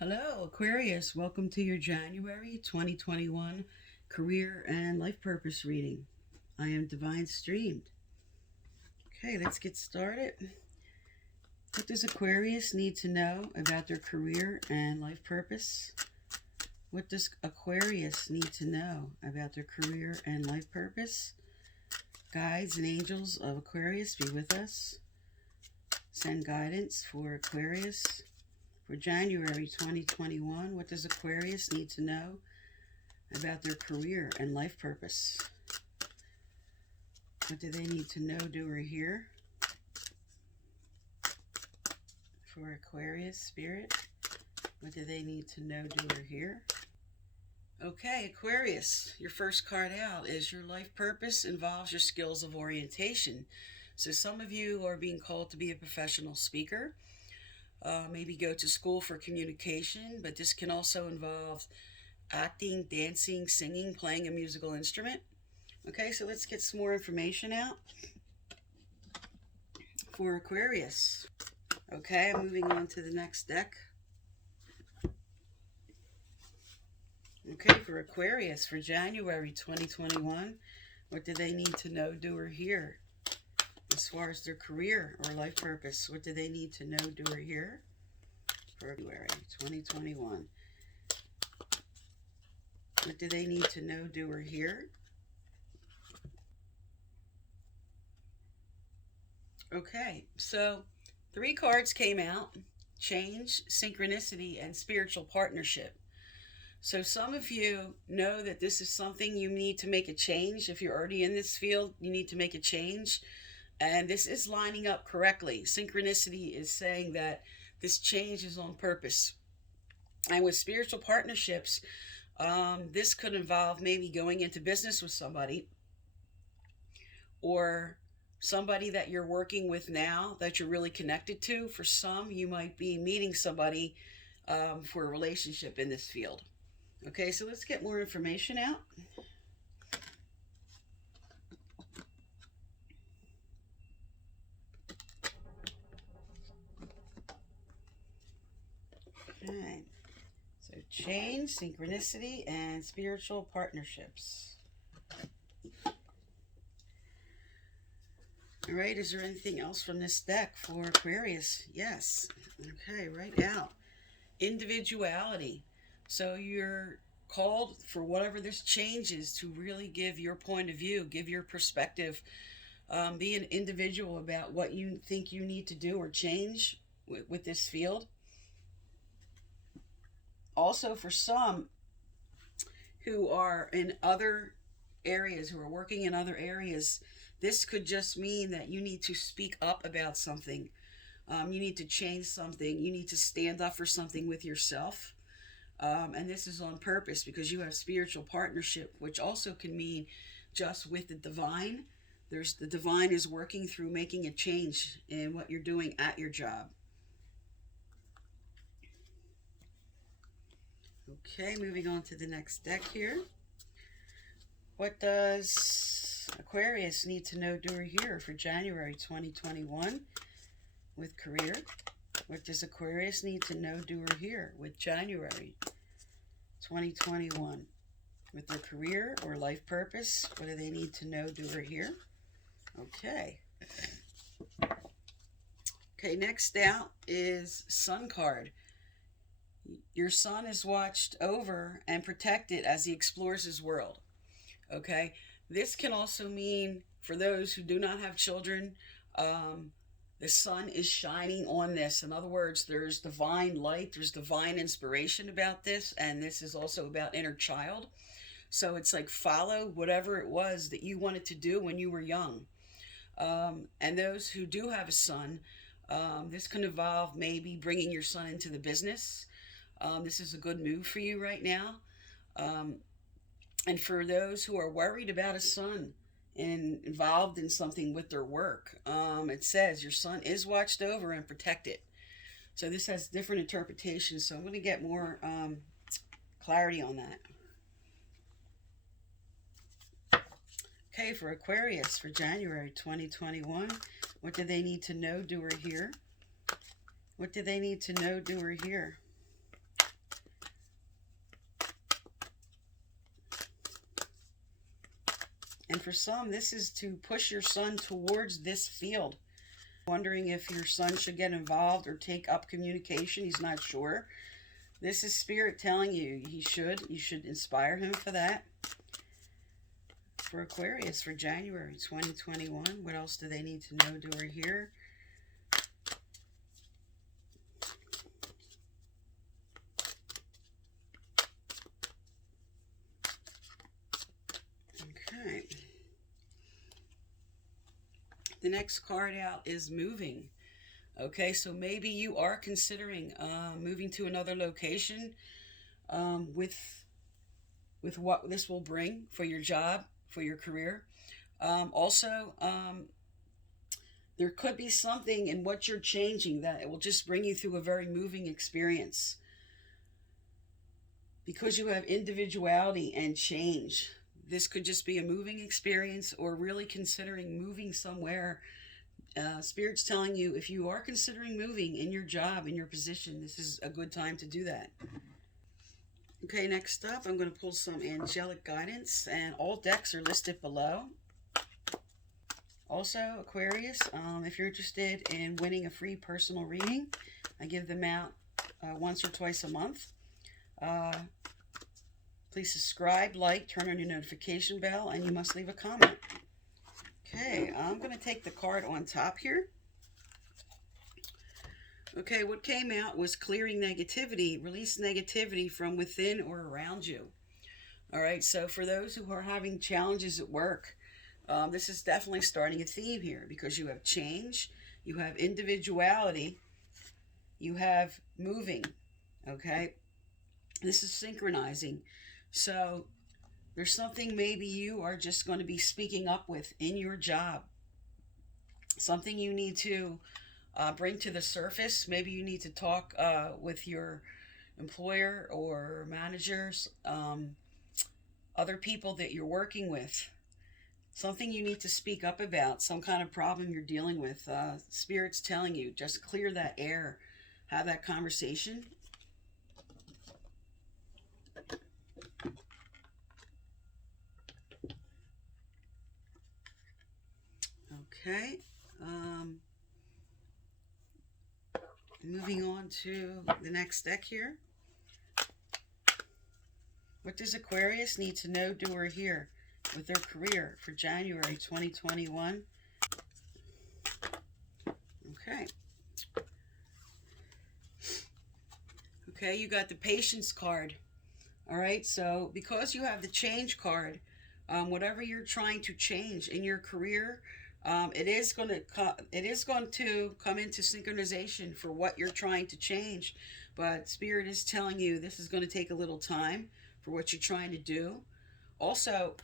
Hello, Aquarius. Welcome to your January 2021 career and life purpose reading. I am Divine Streamed. Okay, let's get started. What does Aquarius need to know about their career and life purpose? What does Aquarius need to know about their career and life purpose? Guides and angels of Aquarius, be with us. Send guidance for Aquarius. For January 2021, what does Aquarius need to know about their career and life purpose? What do they need to know, do, or hear? For Aquarius Spirit, what do they need to know, do, or hear? Okay, Aquarius, your first card out is your life purpose involves your skills of orientation. So some of you are being called to be a professional speaker. Maybe go to school for communication, but this can also involve acting, dancing, singing, playing a musical instrument. Okay, so let's get some more information out for Aquarius. Okay, moving on to the next deck. Okay, for Aquarius for January 2021, what do they need to know, do, or hear? As far as their career or life purpose, what do they need to know, do, or hear for February 2021? What do they need to know, do, or hear? Okay, so 3 cards came out: change, synchronicity, and spiritual partnership. So some of you know that this is something you need to make a change. If you're already in this field, you need to make a change. And this is lining up correctly. Synchronicity is saying that this change is on purpose. And with spiritual partnerships, this could involve maybe going into business with somebody, or somebody that you're working with now that you're really connected to. For some, you might be meeting somebody for a relationship in this field. Okay, so let's get more information out. Okay, so change, synchronicity, and spiritual partnerships. All right, is there anything else from this deck for Aquarius? Yes. Okay, right out. Individuality. So you're called for whatever this change is to really give your point of view, give your perspective, be an individual about what you think you need to do or change with this field. Also, for some who are in other areas, who are working in other areas, this could just mean that you need to speak up about something. You need to change something. You need to stand up for something with yourself. And this is on purpose because you have spiritual partnership, which also can mean just with the divine. There's the divine is working through making a change in what you're doing at your job. Okay, moving on to the next deck here. What does Aquarius need to know, do, or hear for January 2021 with career? What does Aquarius need to know, do, or hear with January 2021 with their career or life purpose? What do they need to know, do, or hear? Okay. Okay, next out is Sun card. Your son is watched over and protected as he explores his world. Okay, this can also mean for those who do not have children, the sun is shining on this. In other words, there's divine light, there's divine inspiration about this, and this is also about inner child. So it's like follow whatever it was that you wanted to do when you were young. And those who do have a son, this can involve maybe bringing your son into the business. This is a good move for you right now. And for those who are worried about a son and involved in something with their work, it says your son is watched over and protected. So this has different interpretations. So I'm going to get more clarity on that. Okay, for Aquarius for January 2021, what do they need to know, do, or hear? What do they need to know, do, or hear? And for some, this is to push your son towards this field. Wondering if your son should get involved or take up communication. He's not sure. This is Spirit telling you he should. You should inspire him for that. For Aquarius for January 2021. What else do they need to know, do, or hear? Okay. The next card out is moving. Okay, so maybe you are considering moving to another location with what this will bring for your job, for your career. Also, there could be something in what you're changing that it will just bring you through a very moving experience. Because you have individuality and change, this could just be a moving experience, or really considering moving somewhere. Spirit's telling you if you are considering moving in your job, in your position, this is a good time to do that. Okay, next up, I'm going to pull some Angelic Guidance, and all decks are listed below. Also, Aquarius, if you're interested in winning a free personal reading, I give them out once or twice a month. Please subscribe, like, turn on your notification bell, and you must leave a comment. Okay, I'm going to take the card on top here. Okay, what came out was clearing negativity, release negativity from within or around you. All right, so for those who are having challenges at work, this is definitely starting a theme here, because you have change, you have individuality, you have moving, okay? This is synchronizing. So there's something maybe you are just going to be speaking up with in your job. Something you need to bring to the surface. Maybe you need to talk with your employer or managers, other people that you're working with. Something you need to speak up about, some kind of problem you're dealing with. Spirit's telling you, just clear that air. Have that conversation. Okay. Moving on to the next deck here. What does Aquarius need to know, do, or hear with their career for January 2021? Okay. Okay, you got the Patience card. All right, so because you have the Change card, whatever you're trying to change in your career, it is going to come into synchronization for what you're trying to change. But Spirit is telling you this is going to take a little time for what you're trying to do. Also,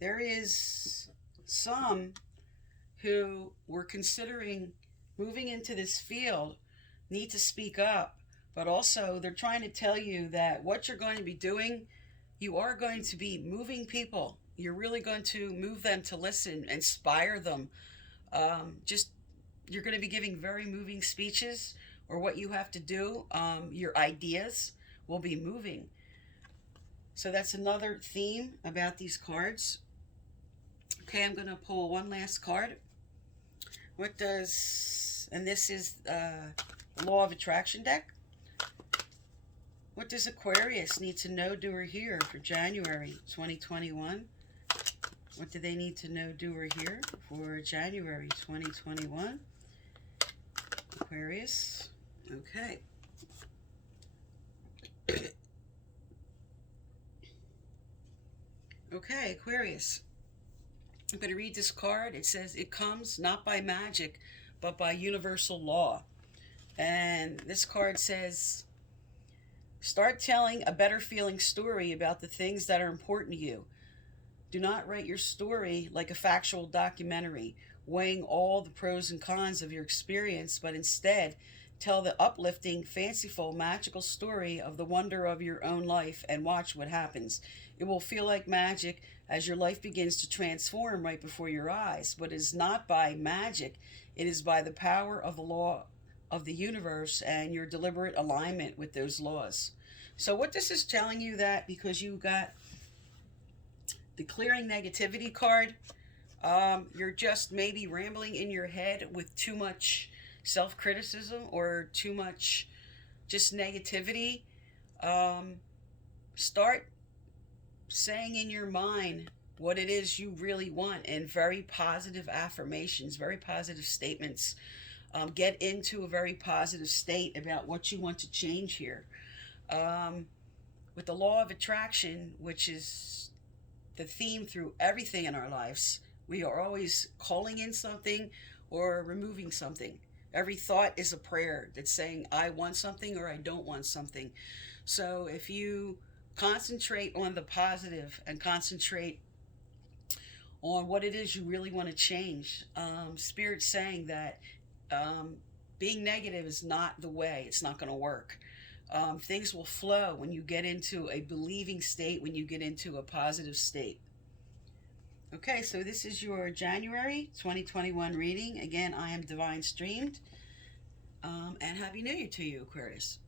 there is some who were considering moving into this field need to speak up, but also they're trying to tell you that what you're going to be doing, you are going to be moving people. You're really going to move them to listen, inspire them. You're going to be giving very moving speeches, or what you have to do, your ideas will be moving. So that's another theme about these cards. Okay, I'm going to pull one last card. What does, and this is the Law of Attraction deck. What does Aquarius need to know, do, or hear for January 2021? What do they need to know, do, or hear for January 2021? Aquarius. Okay. Okay, Aquarius. I'm going to read this card. It says, it comes not by magic, but by universal law. And this card says, start telling a better feeling story about the things that are important to you. Do not write your story like a factual documentary, weighing all the pros and cons of your experience, but instead tell the uplifting, fanciful, magical story of the wonder of your own life, and watch what happens. It will feel like magic as your life begins to transform right before your eyes, but it is not by magic. It is by the power of the law of the universe and your deliberate alignment with those laws. So what this is telling you, that because you got the clearing negativity card. You're just maybe rambling in your head with too much self-criticism or too much just negativity. Start saying in your mind what it is you really want, and very positive affirmations, very positive statements. Get into a very positive state about what you want to change here. With the law of attraction, which is the theme through everything in our lives, we are always calling in something or removing something. Every thought is a prayer that's saying, I want something or I don't want something. So if you concentrate on the positive and concentrate on what it is you really want to change, Spirit's saying that being negative is not the way. It's not going to work. Things will flow when you get into a believing state, when you get into a positive state. Okay, so this is your January 2021 reading. Again, I am Divine Streamed. And Happy New Year to you, Aquarius.